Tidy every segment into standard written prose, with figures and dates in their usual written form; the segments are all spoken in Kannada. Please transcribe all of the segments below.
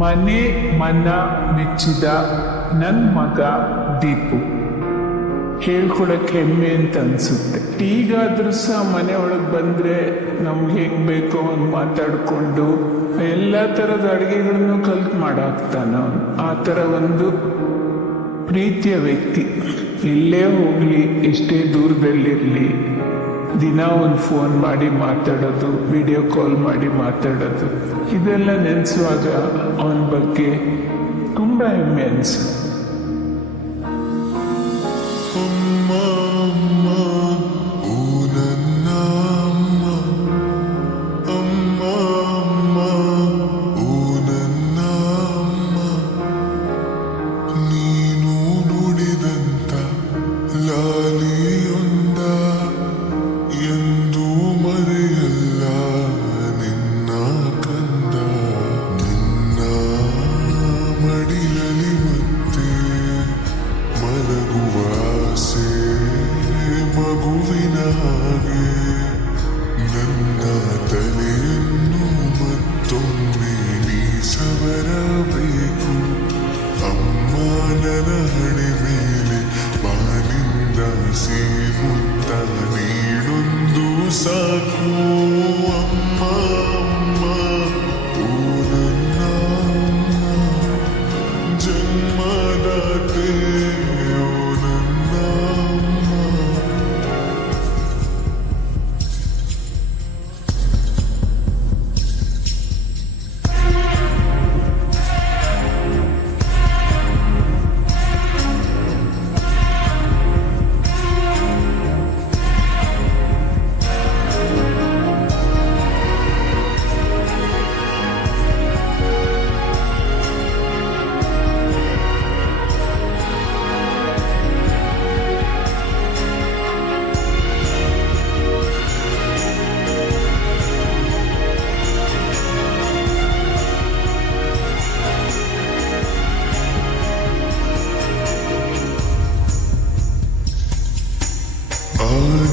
ಮನೆ ಮನ ಮೆಚ್ಚಿದ ನನ್ ಮಗ ದೀಪು. ಹೇಳ್ಕೊಳಕ್ಕೆ ಹೆಮ್ಮೆ ಅಂತ ಅನ್ಸುತ್ತೆ. ಈಗಾದ್ರೂ ಸಹ ಮನೆ ಒಳಗೆ ಬಂದ್ರೆ ನಮ್ಗೆ ಹೇಗ್ ಬೇಕೋ ಹಂಗ್ ಮಾತಾಡ್ಕೊಂಡು ಎಲ್ಲಾ ತರದ ಅಡುಗೆಗಳನ್ನು ಕಲ್ತ್ ಮಾಡಾಕ್ತಾನ. ಆ ತರ ಒಂದು ಪ್ರೀತಿಯ ವ್ಯಕ್ತಿ. ಎಲ್ಲೇ ಹೋಗ್ಲಿ, ಎಷ್ಟೇ ದೂರದಲ್ಲಿರ್ಲಿ, ದಿನ ಒಂದು ಫೋನ್ ಮಾಡಿ ಮಾತಾಡೋದು, ವಿಡಿಯೋ ಕಾಲ್ ಮಾಡಿ ಮಾತಾಡೋದು, ಇದೆಲ್ಲ ನೆನೆಸುವಾಗ ಅವನ ಬಗ್ಗೆ ತುಂಬಾ ಹೆಮ್ಮೆ ಅನ್ಸುತ್ತೆ. ಸಾಕು ಅಮ್ಮ ಅಮ್ಮ, ಓ ನನ್ನ ಅಮ್ಮ, ಜನ್ಮದಾತೆ ಓ ನನ್ನ ಅಮ್ಮ.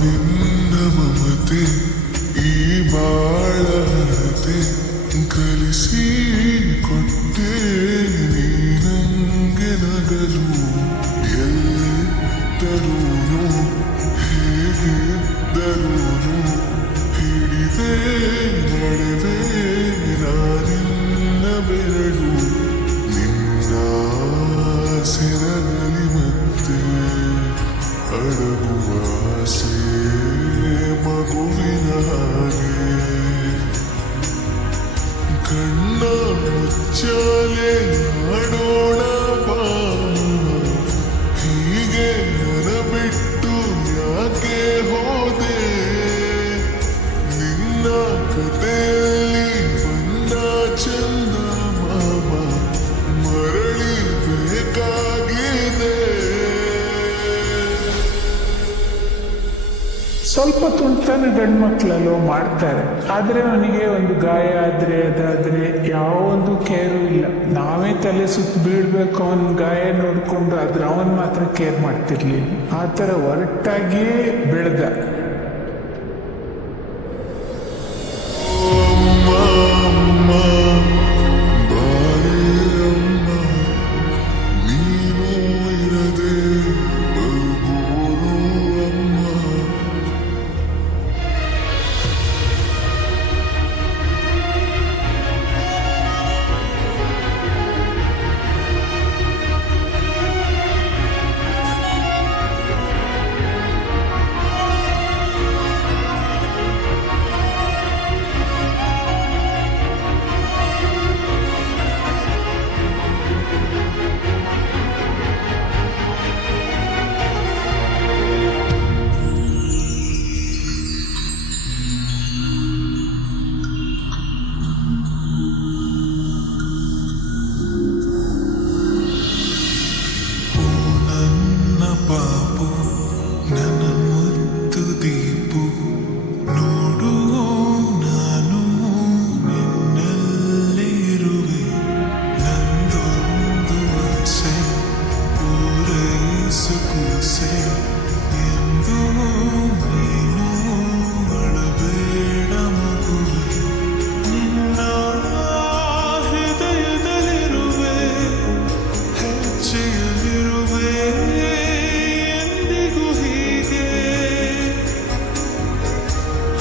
ನಿನ್ನ ಮಮತೆ ಈ ಬಾಳತೆ ಕಲಿಸಿ ಕೊಟ್ಟೆ ನೀ ನಂಗೆ ನಗಲು. ಎಲ್ಲಿದ್ದರೂನು ಹೇಗಿದ್ದರೂನು ಹಿಡಿದೆ ನಡೆದೆ ನಾನಿನ್ನ ಬೆರಳು. ನಿನ್ನ ಸೆರಗಲಿ ಮತ್ತೆ ಅಡಗುವ ಆಸೆ ಮಗುವಿನ ಹಾಗೆ. ಕಣ್ಣ ಮುಚ್ಚಾಲೆ ಆಡೋಣ ಬಾ, ಹೀಗೆ ನನ್ನ ಬಿಟ್ಟು ಯಾಕೆ ಹೋದೆ. ನಿನ್ನ ಕಥೆಯಲ್ಲಿ ಬಂದ ಚಂದ ಮಾಮ ಮರಳಿ ಬೇಕಾಗಿದೆ. ಸ್ವಲ್ಪ ತುಂಟಾನ ಗಂಡು ಮಕ್ಕಳಲ್ಲೋ ಮಾಡ್ತಾರೆ, ಆದ್ರೆ ಅವನಿಗೆ ಒಂದು ಗಾಯ ಆದ್ರೆ ಅದಾದ್ರೆ ಯಾವ ಒಂದು ಕೇರು ಇಲ್ಲ. ನಾವೇ ತಲೆ ಸುತ್ತ ಬೀಳ್ಬೇಕು ಅವನ್ ಗಾಯ ನೋಡ್ಕೊಂಡು, ಆದ್ರೆ ಅವನ್ ಮಾತ್ರ ಕೇರ್ ಮಾಡ್ತಿರ್ಲಿಲ್ಲ. ಆ ತರ ಒರಟಾಗಿಯೇ ಬೆಳೆದ.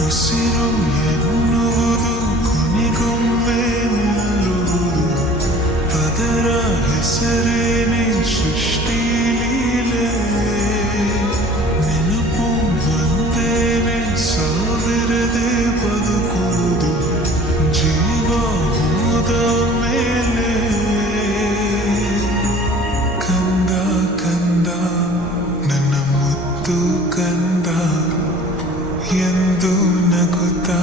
ಉಸಿರು ಎನ್ನುವುದು ಕೊನೆಗೊಮ್ಮೆ ನಿಲ್ಲುವುದು ಅದರ ಹೆಸರೇನೆ ಸೃಷ್ಟಿ ಲೀಲೆ ನೆನಪು ಒಂದೇನೆ ಸಾವಿರದೆ ಬದುಕುವುದು ಜೀವ ಹೋದ ಮೇಲೆ ಕಂದ ಕಂದ ನನ್ನ ಮುದ್ದು ಕಂದ ಎಂದು ನಗುತ್ತಾ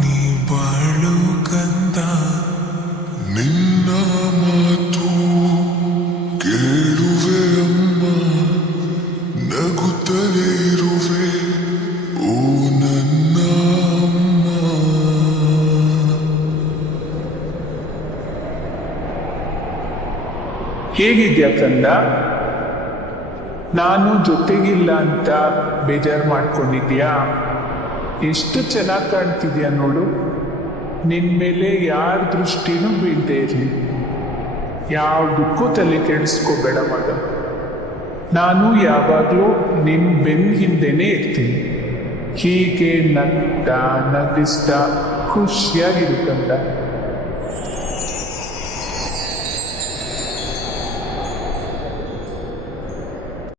ನೀ ಬಾಳು ಕಂದ ನಿನ್ನ ಮಾತು ಕೇಳುವೆ ಅಮ್ಮ ನಗುತ್ತಲೇ ಇರುವೆ ಓ ನನ್ನ ಅಮ್ಮ ಹೇಗಿದ್ಯಾ ಕಂದ? ನಾನು ಜೊತೆಗಿಲ್ಲ ಅಂತ ಬೇಜಾರು ಮಾಡ್ಕೊಂಡಿದ್ಯಾ? ಎಷ್ಟು ಚೆನ್ನಾಗಿ ಕಾಣ್ತಿದ್ಯಾ ನೋಡು. ನಿನ್ ಮೇಲೆ ಯಾರ ದೃಷ್ಟಿನೂ ಬೀಳದೆ ಇರಲಿ. ಯಾವುದಕ್ಕೂ ತಲೆ ಕೆಡಿಸ್ಕೋಬೇಡ ಮಗ. ನಾನು ಯಾವಾಗಲೂ ನಿನ್ ಬೆನ್ನ ಹಿಂದೆನೇ ಇರ್ತೀನಿ. ಹೀಗೆ ನಗ್ತಾ ನಗಿಸ್ತಾ ಖುಷಿಯಾಗಿರು ಕಂದ.